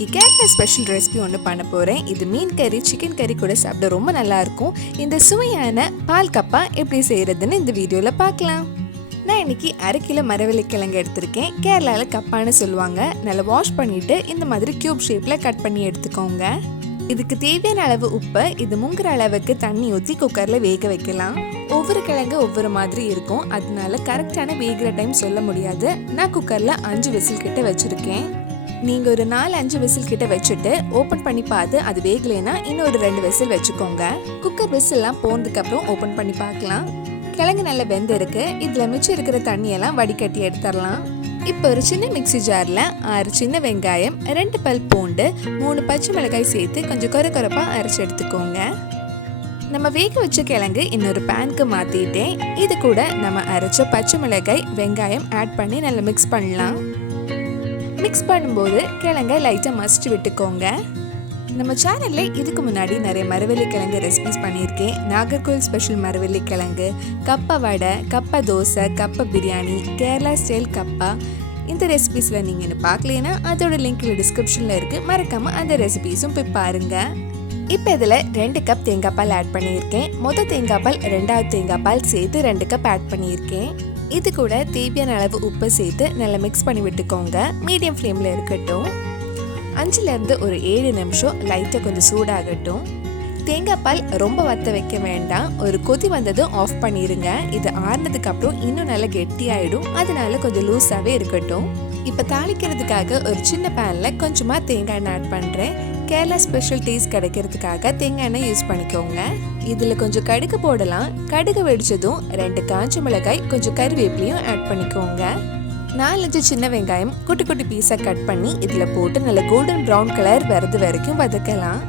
இன்னைக்கு Kerala special recipe ஒன்று பண்ண போகிறேன். இது மீன் கறி சிக்கன் கறி கூட சாப்பிட ரொம்ப நல்லாயிருக்கும். இந்த சுவையான பால் கப்பா எப்படி செய்கிறதுன்னு இந்த வீடியோவில் பார்க்கலாம். நான் இன்னைக்கு 1/2 கிலோ மரவள்ளி கிழங்கு எடுத்திருக்கேன். கேரளாவில் கப்பான்னு சொல்லுவாங்க. நல்லா வாஷ் பண்ணிவிட்டு இந்த மாதிரி க்யூப் ஷேப்பில் கட் பண்ணி எடுத்துக்கோங்க. இதுக்கு தேவையான அளவு உப்பு, இது முங்குற அளவுக்கு தண்ணி ஊற்றி குக்கரில் வேக வைக்கலாம். ஒவ்வொரு கிழங்கு ஒவ்வொரு மாதிரி இருக்கும், அதனால கரெக்டான வேகிற டைம் சொல்ல முடியாது. நான் குக்கரில் 5 விசில் கிட்ட வச்சுருக்கேன். நீங்கள் ஒரு 4-5 விசில் கிட்ட வச்சுட்டு ஓப்பன் பண்ணி பார்த்து அது வேகலைன்னா இன்னும் ஒரு 2 விசில் வச்சுக்கோங்க. குக்கர் விசில்லாம் போனதுக்கப்புறம் ஓப்பன் பண்ணி பார்க்கலாம். கிழங்கு நல்லா வெந்து இருக்கு. இதில் மிச்சம் இருக்கிற தண்ணியெல்லாம் வடிகட்டி எடுத்துடலாம். இப்போ ஒரு சின்ன மிக்ஸி ஜாரில் 6 சின்ன வெங்காயம், 2 பல் பூண்டு, 3 பச்சை மிளகாய் சேர்த்து கொஞ்சம் கொரப்பாக அரைச்சி எடுத்துக்கோங்க. நம்ம வேக வச்ச கிழங்கு இன்னொரு பேனுக்கு மாற்றிட்டேன். இது கூட நம்ம அரைச்ச பச்சை மிளகாய் வெங்காயம் ஆட் பண்ணி நல்லா மிக்ஸ் பண்ணலாம். மிக்ஸ் பண்ணும்போது கிழங்கை லைட்டாக மசிச்சு விட்டுக்கோங்க. நம்ம சேனலில் இதுக்கு முன்னாடி நிறைய மரவள்ளி கிழங்கு ரெசிபிஸ் பண்ணியிருக்கேன். நாகர்கோவில் ஸ்பெஷல் மரவள்ளி கிழங்கு, கப்பா வடை, கப்பா தோசை, கப்பா பிரியாணி, கேரளா ஸ்டைல் கப்பா. இந்த ரெசிபிஸில் நீங்கள் என்ன பார்க்கலனா அதோட லிங்க் டிஸ்கிரிப்ஷனில் இருக்குது. மறக்காமல் அந்த ரெசிபிஸும் போய் பாருங்கள். இப்போ இதில் 2 கப் தேங்காய் பால் ஆட் பண்ணியிருக்கேன். மொதல் தேங்காய் பால் 2வது தேங்காய் பால் சேர்த்து 2 கப் ஆட் பண்ணியிருக்கேன். இது கூட தேவையான அளவு உப்பு சேர்த்து நல்லா மிக்ஸ் பண்ணி விட்டுக்கோங்க. மீடியம் ஃப்ளேமில் இருக்கட்டும். 5லேருந்து ஒரு 7 நிமிஷம் லைட்டாக கொஞ்சம் சூடாகட்டும். தேங்காய் பால் ரொம்ப வத்த வைக்க வேண்டாம். ஒரு கொதி வந்ததும் ஆஃப் பண்ணிடுங்க. இது ஆறுனதுக்கு அப்புறம் இன்னும் நல்லா கெட்டியாயிடும், அதனால கொஞ்சம் லூஸாகவே இருக்கட்டும். இப்போ தாளிக்கிறதுக்காக ஒரு சின்ன பேனில் கொஞ்சமாக தேங்காய் எண்ணெய் ஆட் பண்ணுறேன். கேரளா ஸ்பெஷல் டேஸ்ட் கிடைக்கிறதுக்காக தேங்காய் எண்ணெய் யூஸ் பண்ணிக்கோங்க. இதில் கொஞ்சம் கடுகு போடலாம். கடுகு வெடிச்சதும் 2 காஞ்ச மிளகாய், கொஞ்சம் கருவேப்பிலையும் ஆட் பண்ணிக்கோங்க. 4-5 சின்ன வெங்காயம் குட்டி குட்டி பீஸாக கட் பண்ணி இதில் போட்டு நல்ல கோல்டன் ப்ரௌன் கலர் வரது வரைக்கும் வதக்கலாம்.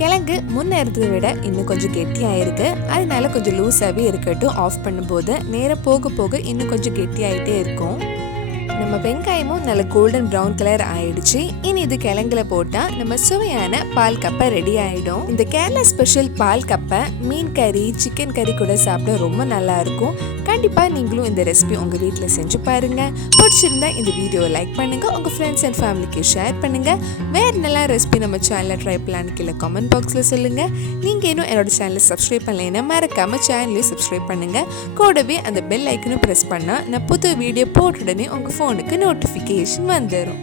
கிழங்கு முன்ன இருந்ததை விட இன்னும் கொஞ்சம் கெட்டியாயிருக்கு, அதனால கொஞ்சம் லூஸாகவே இருக்கட்டும். ஆஃப் பண்ணும்போது நேரம் போக போக இன்னும் கொஞ்சம் கெட்டியாயிட்டே இருக்கும். நம்ம வெங்காயமும் நல்ல கோல்டன் ப்ரௌன் கலர் ஆயிடுச்சு. இனி இது கிழங்குல போட்டா நம்ம சுவையான பால் கப்பை ரெடி ஆயிடும். இந்த கேரளா ஸ்பெஷல் பால் கப்பை மீன் கறி சிக்கன் கறி கூட சாப்பிட ரொம்ப நல்லா இருக்கும். கண்டிப்பா நீங்களும் இந்த ரெசிபி உங்க வீட்டில் செஞ்சு பாருங்க. பிடிச்சிருந்தா இந்த வீடியோவை லைக் பண்ணுங்க, உங்க ஃப்ரெண்ட்ஸ் அண்ட் ஃபேமிலிக்கு ஷேர் பண்ணுங்க. வேற நல்ல ரெசிபி நம்ம சேனலில் ட்ரை பண்ணலான்னு கீழே கமெண்ட் பாக்ஸில் சொல்லுங்க. நீங்க இன்னும் என்னோட சேனலை சப்ஸ்கிரைப் பண்ணலைன்னா மறக்காம சேனலையும் சப்ஸ்கிரைப் பண்ணுங்க. கூடவே அந்த பெல் ஐக்கனும் ப்ரெஸ் பண்ணா நான் புது வீடியோ போட்ட உடனே உங்க ஃபோனுக்கு நோட்டிஃபிகேஷன் வந்துடும்.